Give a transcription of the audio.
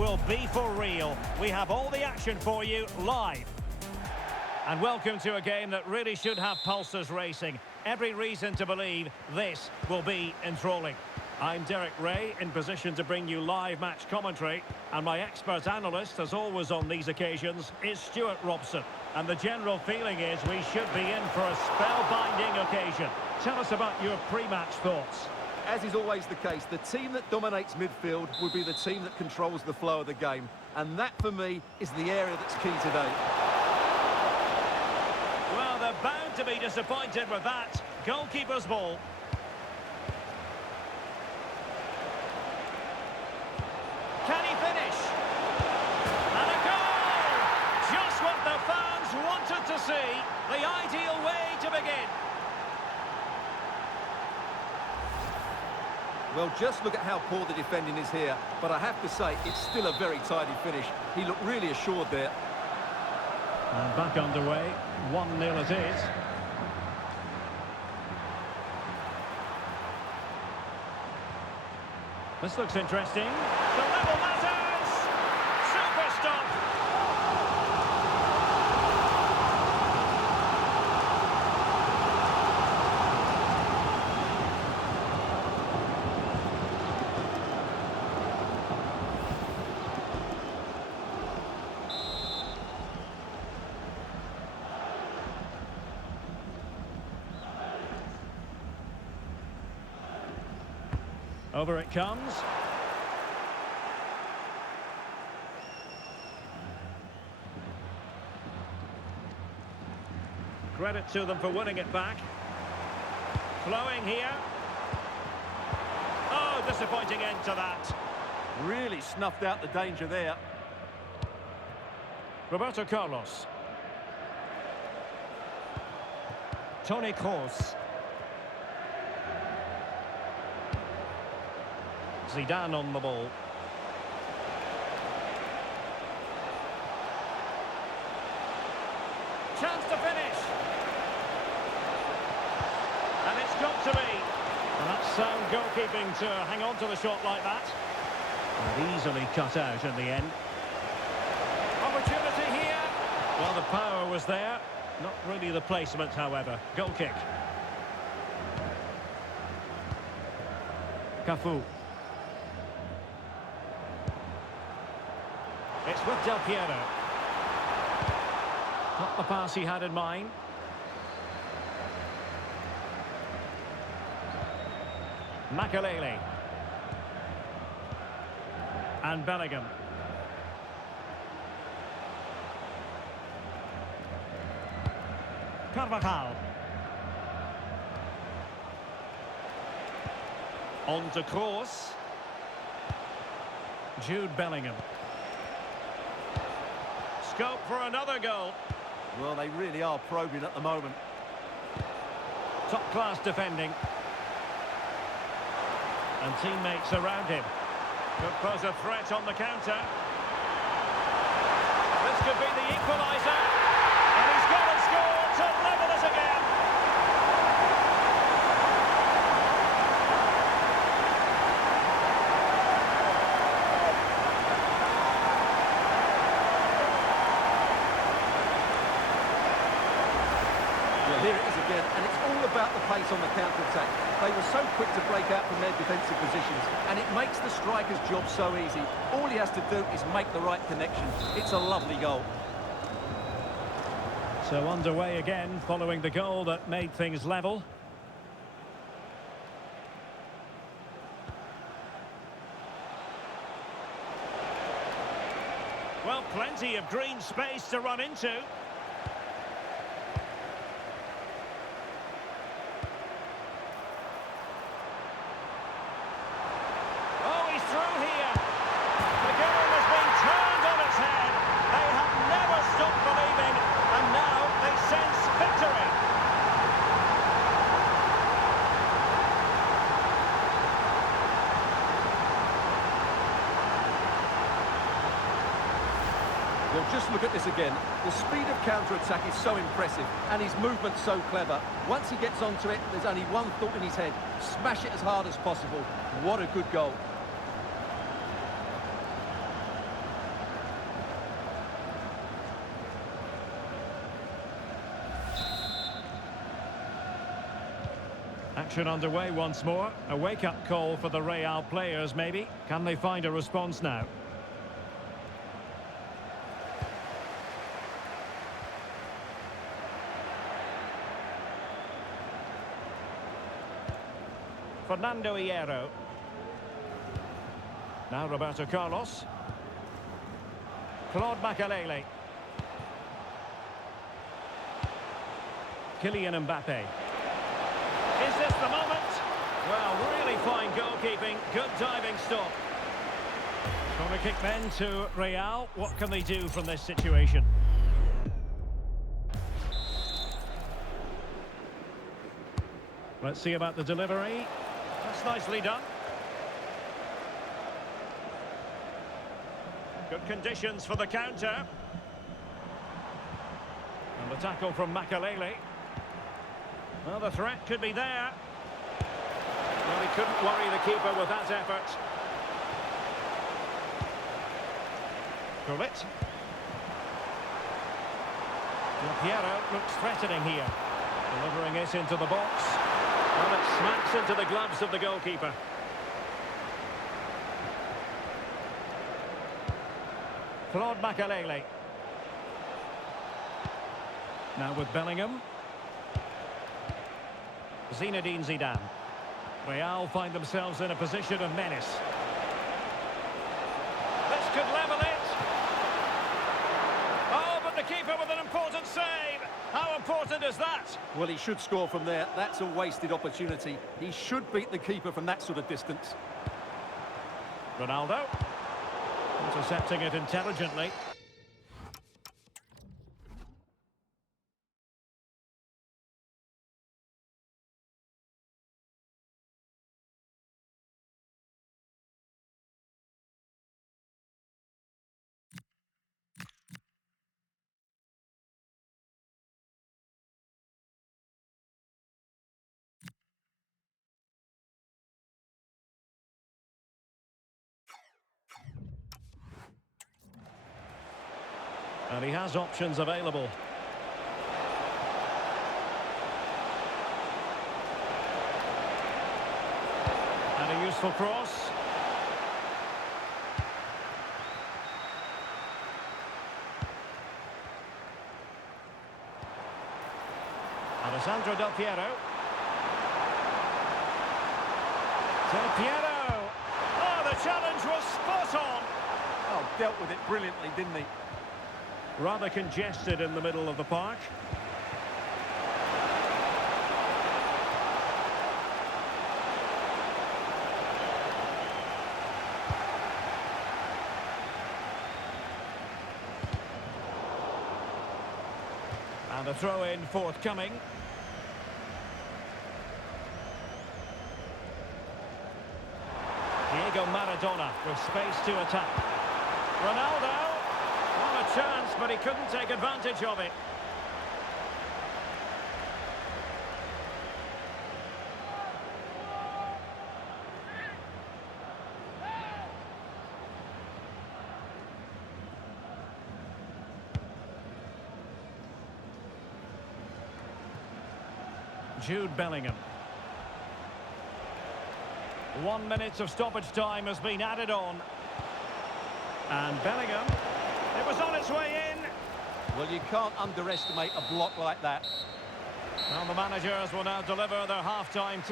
will be for real. We have all the action for you live. And welcome to a game that really should have pulses racing. Every reason to believe this will be enthralling. I'm Derek Ray, in position to bring you live match commentary. And my expert analyst, as always on these occasions, is Stuart Robson. And the general feeling is we should be in for a spellbinding occasion. Tell us about your pre-match thoughts. As is always the case, the team that dominates midfield will be the team that controls the flow of the game. And that, for me, is the area that's key today. Well, they're bound to be disappointed with that. Goalkeeper's ball. Can he finish? And a goal! Just what the fans wanted to see. The ideal way to begin. Well, just look at how poor the defending is here. But I have to say, it's still a very tidy finish. He looked really assured there. And back underway. 1-0 it is. This looks interesting. The level matters! Super stop! Over it comes. Credit to them for winning it back. Flowing here. Oh, disappointing end to that. Really snuffed out the danger there. Roberto Carlos. Toni Kroos. Zidane on the ball. Chance to finish. And it's got to be. And that's sound goalkeeping to hang on to the shot like that. And easily cut out in the end. Opportunity here. Well, the power was there. Not really the placement, however. Goal kick. Cafu. It's with Del Piero. Not the pass he had in mind. Makelele. And Bellingham. Carvajal. On to Kroos. Jude Bellingham. Scope for another goal. Well, they really are probing at the moment. Top-class defending. And teammates around him. Could pose a threat on the counter. This could be the equaliser. And he's got to score to level it again. Here it is again, and it's all about the pace on the counter-attack. They were so quick to break out from their defensive positions, and it makes the striker's job so easy. All he has to do is make the right connection. It's a lovely goal. So underway again, following the goal that made things level. Well, plenty of green space to run into. Well, just look at this again. The speed of counter-attack is so impressive, and his movement's so clever. Once he gets onto it, there's only one thought in his head. Smash it as hard as possible. What a good goal. action underway once more. A wake-up call for the Real players, maybe. Can they find a response now? Fernando Hierro. Now Roberto Carlos. Claude Makelele. Kylian Mbappe. Is this the moment? Well, really fine goalkeeping. Good diving stop. Corner kick then to Real. What can they do from this situation? Let's see about the delivery. That's nicely done. Good conditions for the counter. And the tackle from Makelele. Well, the threat could be there. Well, he couldn't worry the keeper with that effort. Gullit. Del Piero looks threatening here. Delivering it into the box. Well, it smacks into the gloves of the goalkeeper. Claude Makelele. Now with Bellingham. Zinedine Zidane. Real find themselves in a position of menace. This could level it. Oh, but the keeper with an important save. How important is that? Well, he should score from there. That's a wasted opportunity. He should beat the keeper from that sort of distance. Ronaldo. Intercepting it intelligently. And he has options available. And a useful cross. Alessandro Del Piero. Del Piero! Oh, the challenge was spot on! Oh, dealt with it brilliantly, didn't he? Rather congested in the middle of the park. And a throw-in forthcoming. Diego Maradona with space to attack. Ronaldo! What a chance, but he couldn't take advantage of it. Jude Bellingham. 1 minute of stoppage time has been added on. And Bellingham, it was on its way in. Well, you can't underestimate a block like that. Well, the managers will now deliver their half-time